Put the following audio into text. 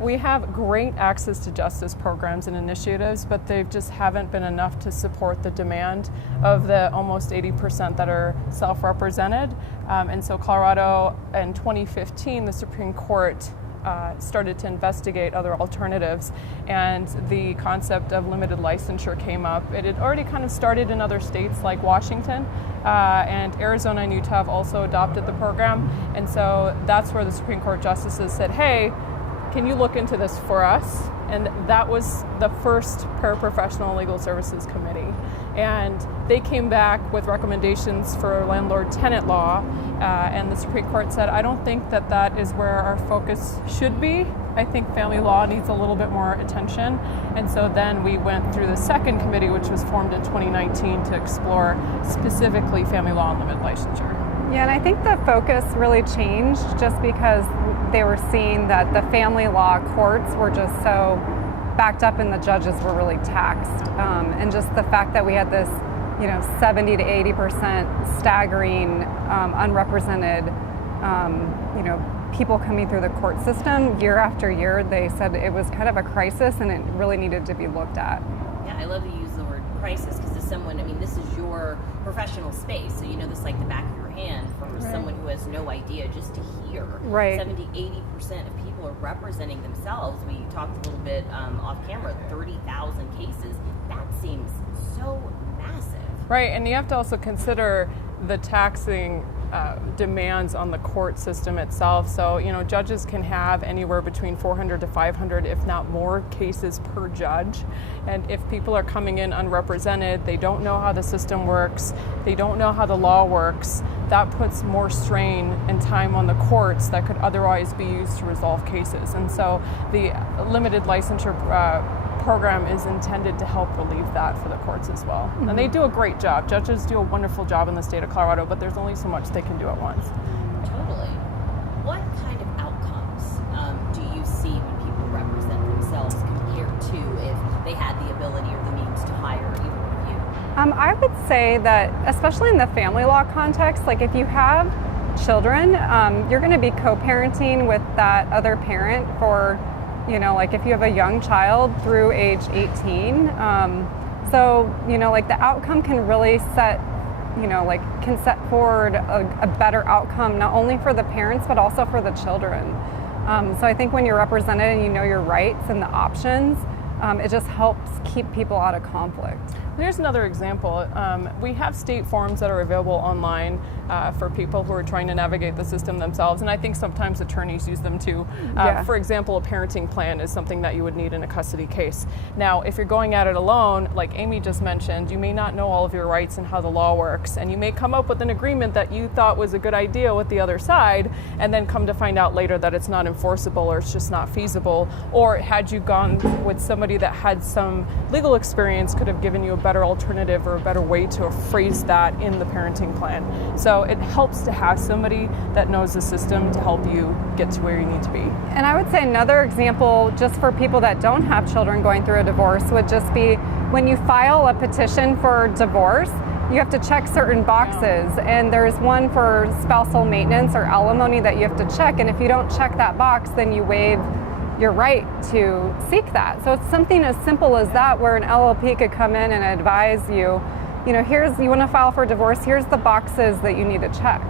We have great access to justice programs and initiatives, but they just haven't been enough to support the demand of the almost 80% that are self-represented. And so Colorado, in 2015, the Supreme Court started to investigate other alternatives, and the concept of limited licensure came up. It had already kind of started in other states like Washington, and Arizona and Utah have also adopted the program. And so that's where the Supreme Court justices said, hey, can you look into this for us? And that was the first Paraprofessional Legal Services Committee. And they came back with recommendations for landlord-tenant law, and the Supreme Court said, I don't think that that is where our focus should be. I think family law needs a little bit more attention. And so then we went through the second committee, which was formed in 2019 to explore specifically family law and limited licensure. Yeah, and I think the focus really changed just because they were seeing that the family law courts were just so backed up and the judges were really taxed. And just the fact that we had this, 70 to 80% staggering unrepresented, people coming through the court system year after year, they said it was kind of a crisis and it really needed to be looked at. Yeah, I love to use the word crisis because as someone, this is your professional space, so you know this like the back of your hand from Right. someone who has no idea, just to hear Right. 70-80% of people are representing themselves. We talked a little bit off camera, 30,000 cases. That seems so massive. Right, and you have to also consider the taxing demands on the court system itself. So, judges can have anywhere between 400 to 500, if not more, cases per judge. And if people are coming in unrepresented, they don't know how the system works, they don't know how the law works, that puts more strain and time on the courts that could otherwise be used to resolve cases. And so the limited licensure program is intended to help relieve that for the courts as well. Mm-hmm. And they do a great job. Judges do a wonderful job in the state of Colorado, but there's only so much they can do at once. Totally. What kind of outcomes do you see when people represent themselves compared to if they had the ability or the means to hire even you? I would say that, especially in the family law context, like if you have children, you're going to be co-parenting with that other parent for like if you have a young child through age 18. So, the outcome can really set, can set forward a better outcome, not only for the parents, but also for the children. So I think when you're represented and you know your rights and the options, it just helps keep people out of conflict. Here's another example. We have state forms that are available online for people who are trying to navigate the system themselves, and I think sometimes attorneys use them too. For example, a parenting plan is something that you would need in a custody case. Now, if you're going at it alone, like Amy just mentioned, you may not know all of your rights and how the law works, and you may come up with an agreement that you thought was a good idea with the other side, and then come to find out later that it's not enforceable or it's just not feasible, or had you gone with somebody that had some legal experience could have given you a better alternative or a better way to phrase that in the parenting plan. So it helps to have somebody that knows the system to help you get to where you need to be. And I would say another example, just for people that don't have children going through a divorce, would just be when you file a petition for divorce, you have to check certain boxes, and there's one for spousal maintenance or alimony that you have to check, and if you don't check that box, then you waive your right to seek that. So it's something as simple as that, where an LLP could come in and advise you, you want to file for divorce, here's the boxes that you need to check.